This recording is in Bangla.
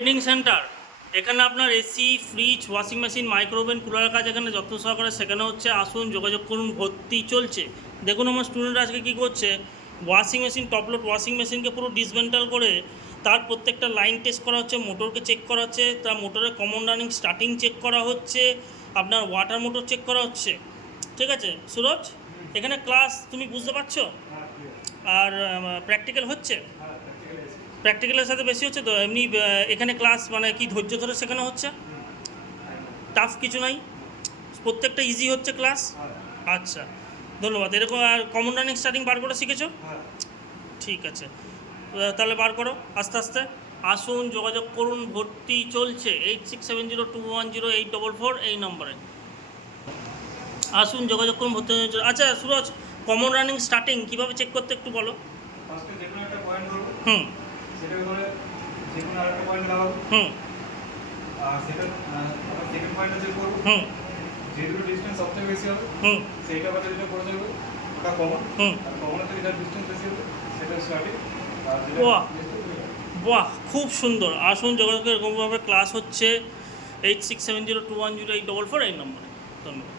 Training centre. এখানে আপনার AC, fridge, washing machine, micro oven, কুলারের কাজ এখানে যত্ন সহকারে শেখানো হচ্ছে। আসুন, যোগাযোগ করুন, ভর্তি চলছে। দেখুন আমার স্টুডেন্ট আজকে কী করছে, ওয়াশিং মেশিন, টপলোড ওয়াশিং মেশিনকে পুরো ডিসমেন্টাল করে তার প্রত্যেকটা লাইন টেস্ট করা হচ্ছে, মোটরকে চেক করা হচ্ছে, তার মোটরের কমন রানিং স্টার্টিং চেক করা হচ্ছে, আপনার ওয়াটার মোটর চেক করা হচ্ছে। ঠিক আছে সুরজ, এখানে ক্লাস তুমি বুঝতে পারছো? আর প্র্যাকটিক্যাল হচ্ছে? প্র্যাকটিক্যালের সাথে বেশি হচ্ছে তো। এমনি এখানে ক্লাস মানে কি ধৈর্য ধরে শেখানো হচ্ছে? টাফ কিছু নাই, প্রত্যেকটা ইজি হচ্ছে ক্লাস? আচ্ছা, ধন্যবাদ। এরকম আর কমন রানিং স্টার্টিং বার করে শিখেছো? ঠিক আছে, তাহলে বার করো আস্তে আস্তে। আসুন, যোগাযোগ করুন, ভর্তি চলছে। 8670210844 এই নম্বরে আসুন, যোগাযোগ করুন, ভর্তি চলছে। আচ্ছা সুরজ, কমন রানিং স্টার্টিং কীভাবে চেক করতে একটু বলো। হুম হুম হুম যেগুলো ডিসটেন্স সবথেকে বেশি হবে হুম সেইটা বাদে যেটা পড়ে যাবে ওটা কমন। হুম আর কমনের থেকে যেটা ডিসটেন্স বেশি হবে সেটা স্টার্টিং। আর যেটা বাহ বাহ, খুব সুন্দর। আসুন, যোগাযোগ এরকমভাবে ক্লাস হচ্ছে। 8670210844 এই নম্বরে। ধন্যবাদ।